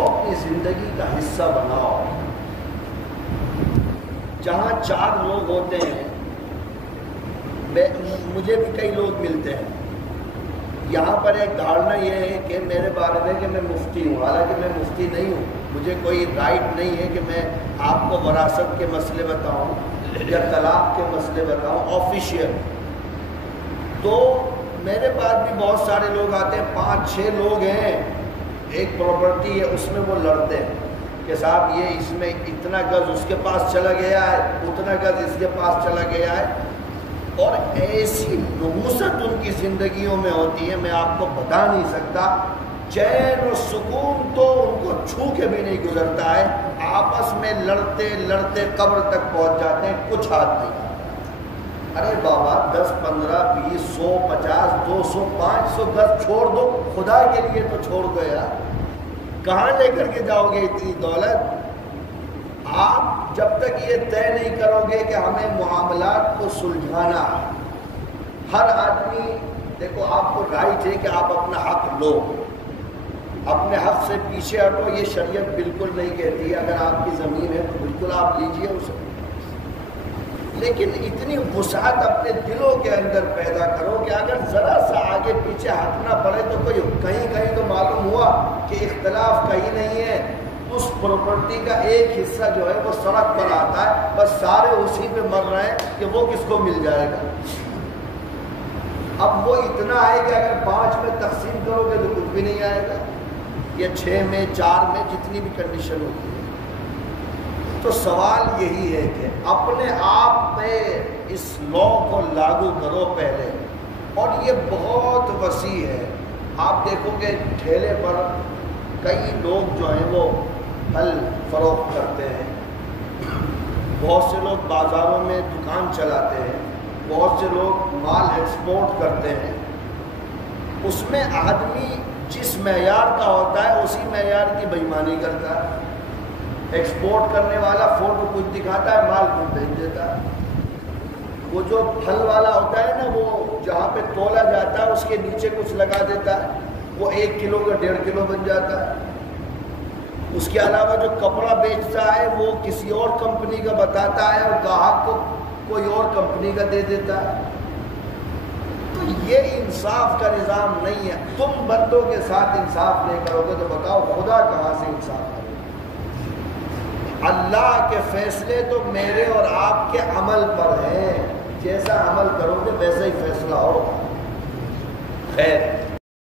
کو اپنی زندگی کا حصہ بناؤ. جہاں 4 لوگ ہوتے ہیں، مجھے بھی کئی لوگ ملتے ہیں، یہاں پر ایک دھارنا یہ ہے کہ میرے بارے میں کہ میں مفتی ہوں، حالانکہ میں مفتی نہیں ہوں. مجھے کوئی رائٹ نہیں ہے کہ میں آپ کو وراثت کے مسئلے بتاؤں یا طلاق کے مسئلے بتاؤں آفیشیل. تو میرے پاس بھی بہت سارے لوگ آتے ہیں، 5-6 لوگ ہیں، ایک پراپرٹی ہے، اس میں وہ لڑتے ہیں کہ صاحب یہ اس میں اتنا گز اس کے پاس چلا گیا ہے، اتنا گز اس کے پاس چلا گیا ہے. اور ایسی نحوست ان کی زندگیوں میں ہوتی ہے، میں آپ کو بتا نہیں سکتا. چین و سکون تو ان کو چھو کے بھی نہیں گزرتا ہے. آپس میں لڑتے لڑتے قبر تک پہنچ جاتے ہیں، کچھ ہاتھ نہیں آتا. ارے بابا 10 15 20 100 50 200 500 گز چھوڑ دو، خدا کے لیے تو چھوڑ دو یار. کہاں لے کر کے جاؤ گے اتنی دولت؟ آپ جب تک یہ طے نہیں کرو گے کہ ہمیں معاملات کو سلجھانا ہے. ہر آدمی دیکھو، آپ کو رائٹ ہے کہ آپ اپنا حق لو، اپنے حق سے پیچھے ہٹو. یہ شریعت بالکل نہیں کہتی ہے. اگر آپ کی زمین ہے تو بالکل آپ لیجئے اسے، لیکن اتنی وسعت اپنے دلوں کے اندر پیدا کرو کہ اگر ذرا سا آگے پیچھے ہٹنا پڑے تو کوئی کہیں تو معلوم ہوا کہ اختلاف کہیں نہیں ہے. اس پراپرٹی کا ایک حصہ جو ہے وہ سڑک پر آتا ہے، بس سارے اسی پہ مر رہے ہیں کہ وہ کس کو مل جائے گا. اب وہ اتنا ہے کہ اگر 5 میں تقسیم کرو گے تو کچھ بھی نہیں آئے گا، یا 6 میں 4 میں، جتنی بھی کنڈیشن ہوتی ہے. تو سوال یہی ہے کہ اپنے آپ پہ اس لا کو لاگو کرو پہلے. اور یہ بہت وسیع ہے. آپ دیکھو گے ٹھیلے پر کئی لوگ جو ہیں وہ پھل فروخت کرتے ہیں، بہت سے لوگ بازاروں میں دکان چلاتے ہیں، بہت سے لوگ مال ایکسپورٹ کرتے ہیں. اس میں آدمی جس معیار کا ہوتا ہے اسی معیار کی بےایمانی کرتا ہے. ایکسپورٹ کرنے والا فوٹو کچھ دکھاتا ہے، مال کچھ بھیج دیتا ہے. وہ جو پھل والا ہوتا ہے نا، وہ جہاں پہ تولا جاتا ہے اس کے نیچے کچھ لگا دیتا ہے، وہ 1 کلو کا 1.5 کلو بن جاتا ہے. اس کے علاوہ جو کپڑا بیچتا ہے وہ کسی اور کمپنی کا بتاتا ہے اور گاہک کو کوئی اور کمپنی کا دے دیتا ہے. تو یہ انصاف کا نظام نہیں ہے. تم بندوں کے ساتھ انصاف نہیں کرو گے تو بتاؤ خدا کہاں سے انصاف کرے؟ اللہ کے فیصلے تو میرے اور آپ کے عمل پر ہیں. جیسا عمل کرو گے ویسا ہی فیصلہ ہوگا. خیر.